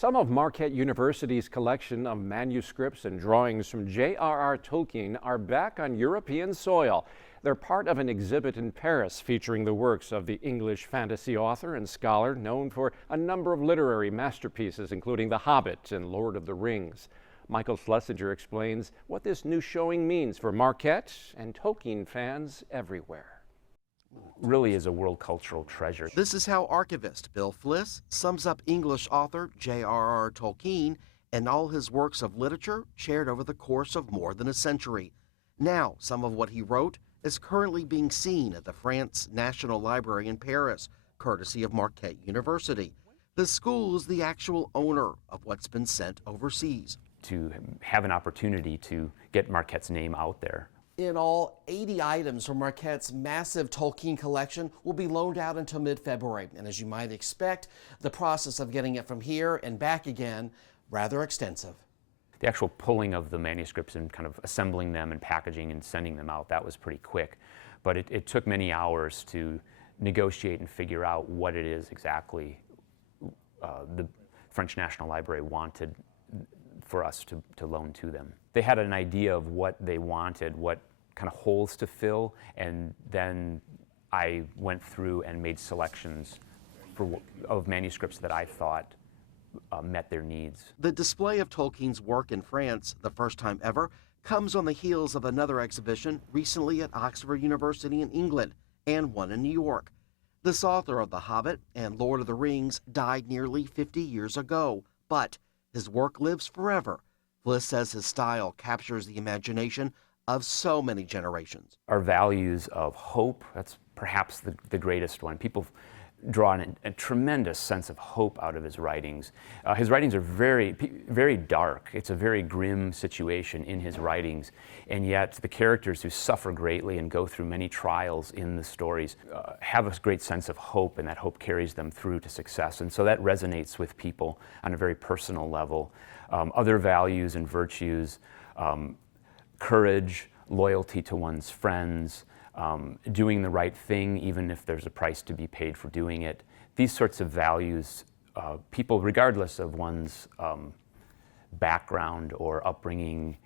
Some of Marquette University's collection of manuscripts and drawings from J.R.R. Tolkien are back on European soil. They're part of an exhibit in Paris featuring the works of the English fantasy author and scholar known for a number of literary masterpieces, including The Hobbit and Lord of the Rings. Michael Schlesinger explains what this new showing means for Marquette and Tolkien fans everywhere. Really is a world cultural treasure. This is how archivist Bill Fliss sums up English author J.R.R. Tolkien and all his works of literature shared over the course of more than a century. Now, some of what he wrote is currently being seen at the France National Library in Paris, courtesy of Marquette University. The school is the actual owner of what's been sent overseas. To have an opportunity to get Marquette's name out there. In all, 80 items from Marquette's massive Tolkien collection will be loaned out until mid-February. And as you might expect, the process of getting it from here and back again, rather extensive. The actual pulling of the manuscripts and kind of assembling them and packaging and sending them out, that was pretty quick. But it took many hours to negotiate and figure out what it is exactly the French National Library wanted for us to loan to them. They had an idea of what they wanted, what kind of holes to fill, and then I went through and made selections of manuscripts that I thought met their needs. The display of Tolkien's work in France, the first time ever, comes on the heels of another exhibition recently at Oxford University in England and one in New York. This author of The Hobbit and Lord of the Rings died nearly 50 years ago, but his work lives forever. Fliss says his style captures the imagination of so many generations. Our values of hope, that's perhaps the greatest one. People draw a tremendous sense of hope out of his writings. His writings are very, very dark. It's a very grim situation in his writings, and yet the characters who suffer greatly and go through many trials in the stories have a great sense of hope, and that hope carries them through to success. And so that resonates with people on a very personal level. Other values and virtues, courage, loyalty to one's friends, doing the right thing even if there's a price to be paid for doing it. These sorts of values, people, regardless of one's background or upbringing,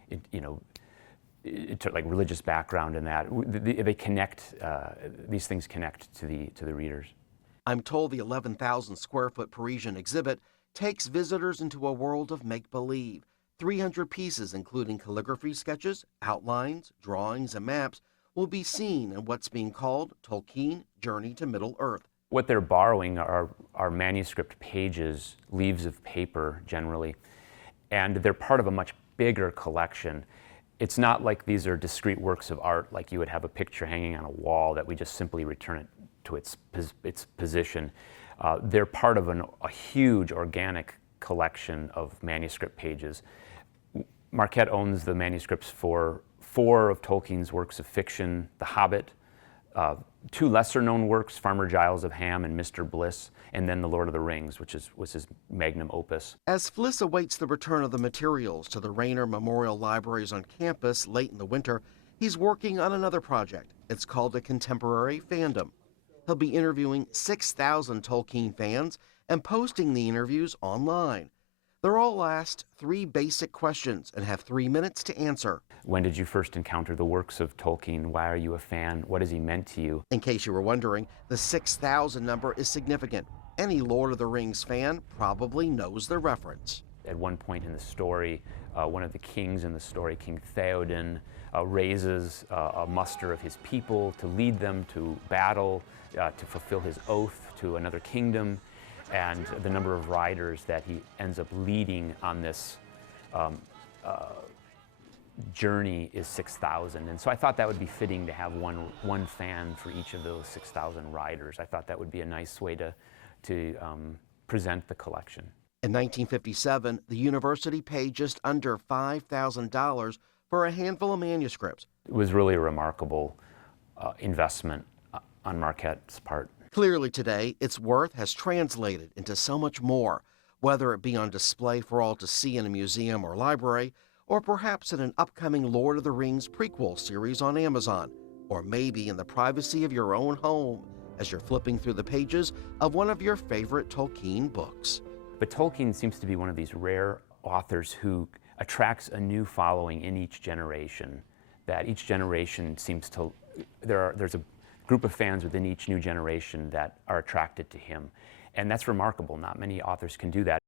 like religious background and that, they connect, these things connect to the readers. I'm told the 11,000 square foot Parisian exhibit takes visitors into a world of make-believe. 300 pieces, including calligraphy sketches, outlines, drawings, and maps, will be seen in what's being called Tolkien Journey to Middle-earth. What they're borrowing are manuscript pages, leaves of paper generally, and they're part of a much bigger collection. It's not like these are discrete works of art, like you would have a picture hanging on a wall that we just simply return it to its position. They're part of a huge organic collection of manuscript pages. Marquette owns the manuscripts for 4 of Tolkien's works of fiction, The Hobbit, 2 lesser-known works, Farmer Giles of Ham and Mr. Bliss, and then The Lord of the Rings, which was his magnum opus. As Fliss awaits the return of the materials to the Raynor Memorial Libraries on campus late in the winter, he's working on another project. It's called a contemporary fandom. He'll be interviewing 6,000 Tolkien fans and posting the interviews online. They're all asked 3 basic questions and have 3 minutes to answer. When did you first encounter the works of Tolkien? Why are you a fan? What has he meant to you? In case you were wondering, the 6,000 number is significant. Any Lord of the Rings fan probably knows the reference. At one point in the story, one of the kings in the story, King Theoden, raises a muster of his people to lead them to battle, to fulfill his oath to another kingdom. And the number of riders that he ends up leading on this journey is 6,000. And so I thought that would be fitting to have one fan for each of those 6,000 riders. I thought that would be a nice way to present the collection. In 1957, the university paid just under $5,000 for a handful of manuscripts. It was really a remarkable investment on Marquette's part. Clearly today, its worth has translated into so much more, whether it be on display for all to see in a museum or library, or perhaps in an upcoming Lord of the Rings prequel series on Amazon, or maybe in the privacy of your own home as you're flipping through the pages of one of your favorite Tolkien books. But Tolkien seems to be one of these rare authors who attracts a new following in each generation, that each generation seems to, there's a group of fans within each new generation that are attracted to him. And that's remarkable. Not many authors can do that.